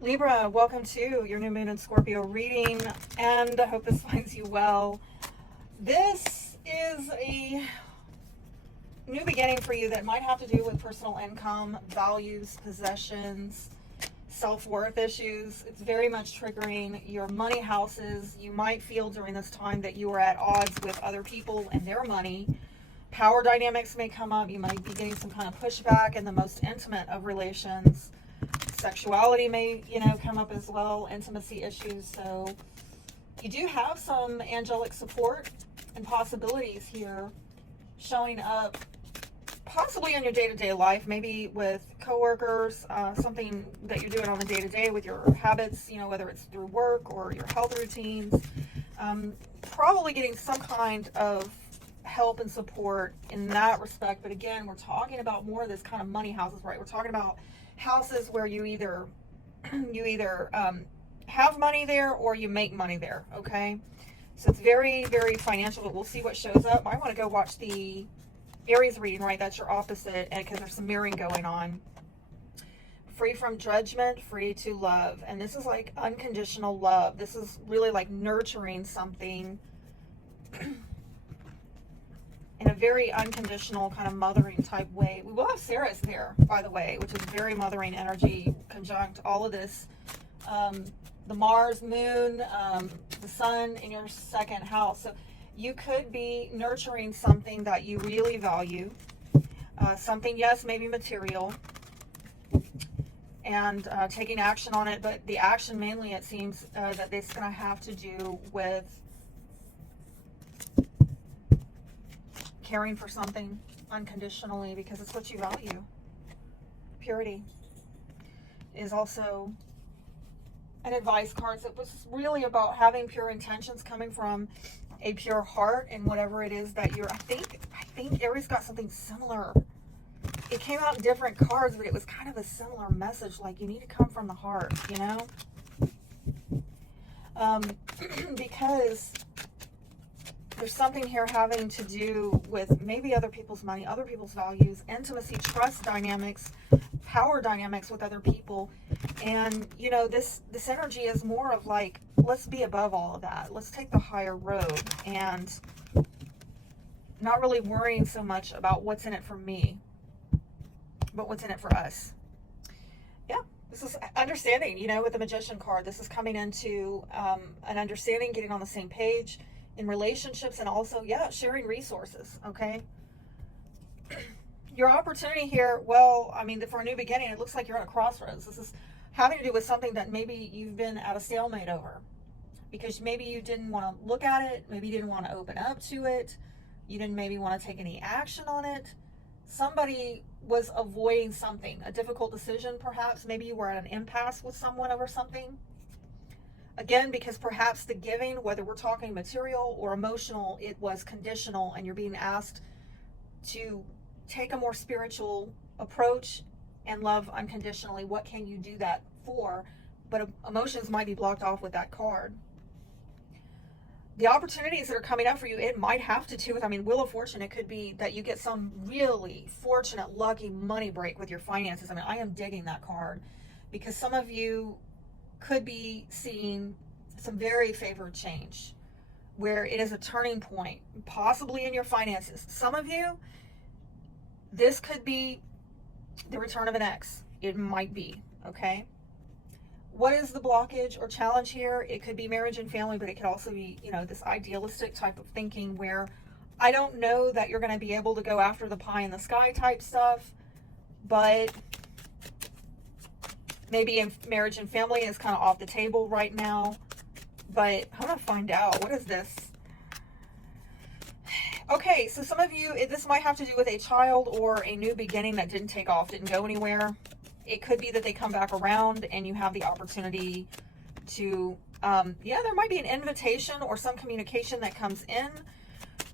Libra, welcome to your new moon and Scorpio reading, and I hope this finds you well. This is a new beginning for you that might have to do with personal income, values, possessions, self-worth issues. It's very much triggering your money houses. You might feel during this time that you are at odds with other people and their money. Power dynamics may come up. You might be getting some kind of pushback in the most intimate of relations. Sexuality may, come up as well, intimacy issues. So you do have some angelic support and possibilities here showing up possibly in your day-to-day life, maybe with coworkers, something that you're doing on the day-to-day with your habits, whether it's through work or your health routines. Probably getting some kind of help and support in that respect. But again, we're talking about more of this kind of money houses, right? We're talking about houses where you either have money there or you make money there. Okay, so it's very, very financial, but we'll see what shows up. I want to go watch the Aries reading, right? That's your opposite, and because there's some mirroring going on. Free from judgment, free to love. And this is like unconditional love. This is really like nurturing something in a very unconditional kind of mothering type way. We will have Ceres there, by the way, which is very mothering energy, conjunct all of this. The Mars, Moon, the Sun in your second house. So you could be nurturing something that you really value. Something, yes, maybe material. And taking action on it. But the action mainly, it seems, that it's going to have to do with caring for something unconditionally because it's what you value. Purity is also an advice card. So it was really about having pure intentions coming from a pure heart and whatever it is that you're. I think Aries got something similar. It came out in different cards, but it was kind of a similar message. Like, you need to come from the heart, because there's something here having to do with maybe other people's money, other people's values, intimacy, trust dynamics, power dynamics with other people. And, this energy is more of like, let's be above all of that. Let's take the higher road and not really worrying so much about what's in it for me, but what's in it for us. Yeah, this is understanding, with the Magician card. This is coming into an understanding, getting on the same page in relationships, and also, sharing resources, okay? Your opportunity here, well, for a new beginning, it looks like you're at a crossroads. This is having to do with something that maybe you've been at a stalemate over because maybe you didn't want to look at it, maybe you didn't want to open up to it, you didn't maybe want to take any action on it. Somebody was avoiding something, a difficult decision perhaps. Maybe you were at an impasse with someone over something. Again, because perhaps the giving, whether we're talking material or emotional, it was conditional, and you're being asked to take a more spiritual approach and love unconditionally. What can you do that for? But emotions might be blocked off with that card. The opportunities that are coming up for you, it might have to do with, Wheel of Fortune. It could be that you get some really fortunate, lucky money break with your finances. I am digging that card because some of you could be seeing some very favored change where it is a turning point, possibly in your finances. Some of you, this could be the return of an ex. It might be, okay? What is the blockage or challenge here? It could be marriage and family, but it could also be, this idealistic type of thinking where I don't know that you're going to be able to go after the pie in the sky type stuff, but maybe in marriage and family is kind of off the table right now. But I'm going to find out. What is this? Okay, so some of you, this might have to do with a child or a new beginning that didn't take off, didn't go anywhere. It could be that they come back around and you have the opportunity to, there might be an invitation or some communication that comes in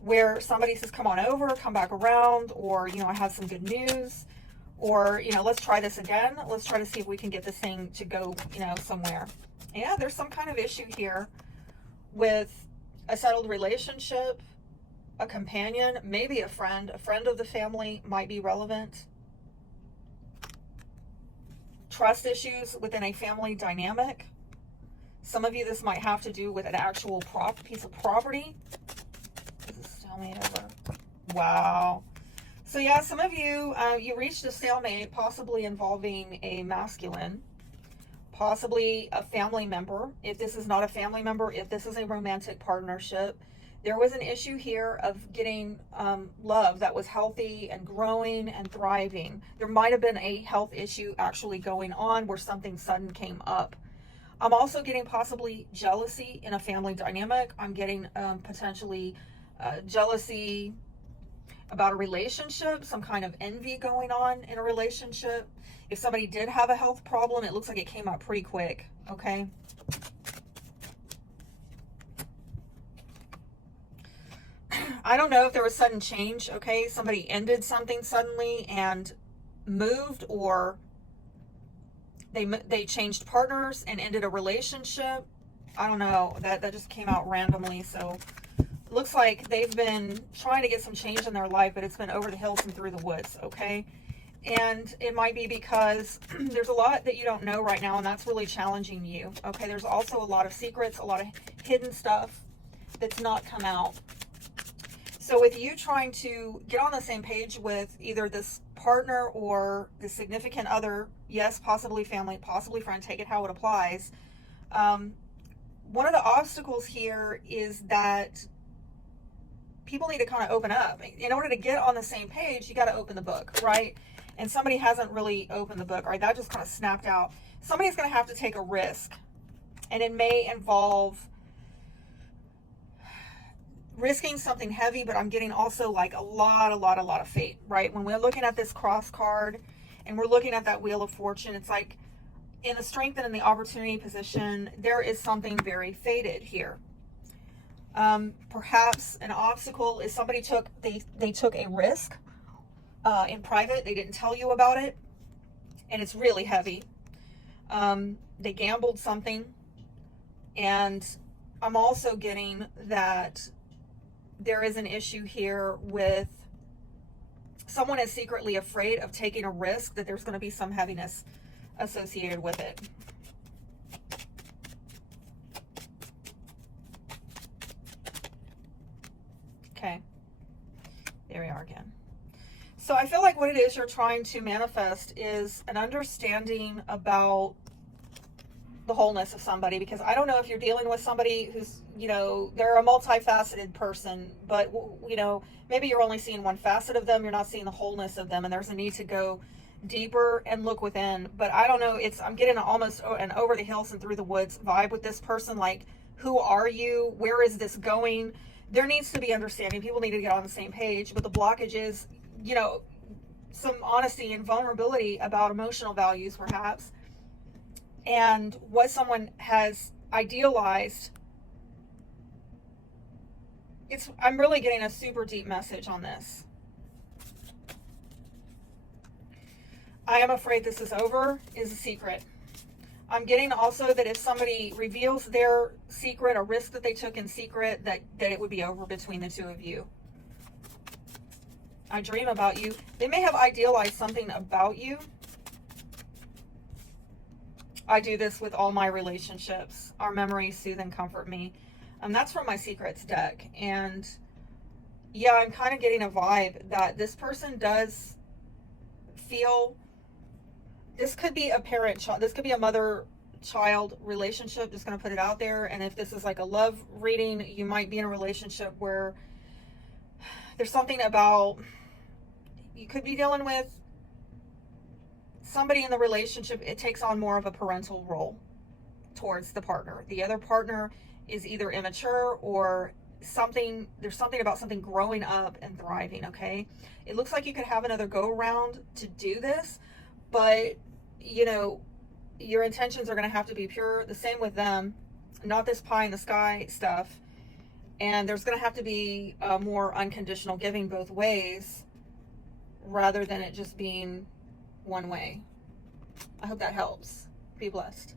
where somebody says, come on over, come back around, or, I have some good news. Or, let's try this again. Let's try to see if we can get this thing to go, somewhere. Yeah, there's some kind of issue here with a settled relationship, a companion, maybe a friend of the family might be relevant. trust issues within a family dynamic. Some of you, this might have to do with an actual piece of property. This is stalemate over. Wow. So yeah, some of you, you reached a stalemate, possibly involving a masculine, possibly a family member. If this is not a family member, if this is a romantic partnership, there was an issue here of getting love that was healthy and growing and thriving. There might have been a health issue actually going on where something sudden came up. I'm also getting possibly jealousy in a family dynamic. I'm getting potentially jealousy about a relationship, some kind of envy going on in a relationship. If somebody did have a health problem, it looks like it came up pretty quick, okay? I don't know if there was sudden change, okay? Somebody ended something suddenly and moved, or they changed partners and ended a relationship. I don't know. That just came out randomly. So it looks like they've been trying to get some change in their life, but it's been over the hills and through the woods, okay? And it might be because there's a lot that you don't know right now, and that's really challenging you, okay? There's also a lot of secrets, a lot of hidden stuff that's not come out. So with you trying to get on the same page with either this partner or the significant other, yes, possibly family, possibly friend, take it how it applies. One of the obstacles here is that people need to kind of open up. In order to get on the same page, you got to open the book, right? And somebody hasn't really opened the book, right? That just kind of snapped out. Somebody's going to have to take a risk, and it may involve risking something heavy, but I'm getting also like a lot of fate, right? When we're looking at this cross card and we're looking at that Wheel of Fortune, it's like in the strength and in the opportunity position, there is something very fated here. Perhaps an obstacle is somebody they took a risk in private. They didn't tell you about it, and it's really heavy. They gambled something, and I'm also getting that there is an issue here with someone is secretly afraid of taking a risk, that there's going to be some heaviness associated with it. Okay, there we are again. So I feel like what it is you're trying to manifest is an understanding about the wholeness of somebody, because I don't know if you're dealing with somebody who's, you know, they're a multifaceted person, but, you know, maybe you're only seeing one facet of them. You're not seeing the wholeness of them, and there's a need to go deeper and look within. But I don't know, I'm getting almost an over the hills and through the woods vibe with this person. Like, who are you? Where is this going? There needs to be understanding. People need to get on the same page, but the blockage is, you know, some honesty and vulnerability about emotional values, perhaps, and what someone has idealized. I'm really getting a super deep message on this. I am afraid this is over is a secret. I'm getting also that if somebody reveals their secret, a risk that they took in secret, that it would be over between the two of you. I dream about you. They may have idealized something about you. I do this with all my relationships. Our memories soothe and comfort me. That's from my secrets deck. And yeah, I'm kind of getting a vibe that this person does feel, this could be a parent-child, this could be a mother-child relationship, just going to put it out there. And if this is like a love reading, you might be in a relationship where there's something about, you could be dealing with somebody in the relationship, it takes on more of a parental role towards the partner. The other partner is either immature or there's something about something growing up and thriving, okay? It looks like you could have another go around to do this, but, you know, your intentions are going to have to be pure. The same with them, not this pie in the sky stuff. And there's going to have to be a more unconditional giving both ways, rather than it just being one way. I hope that helps. Be blessed.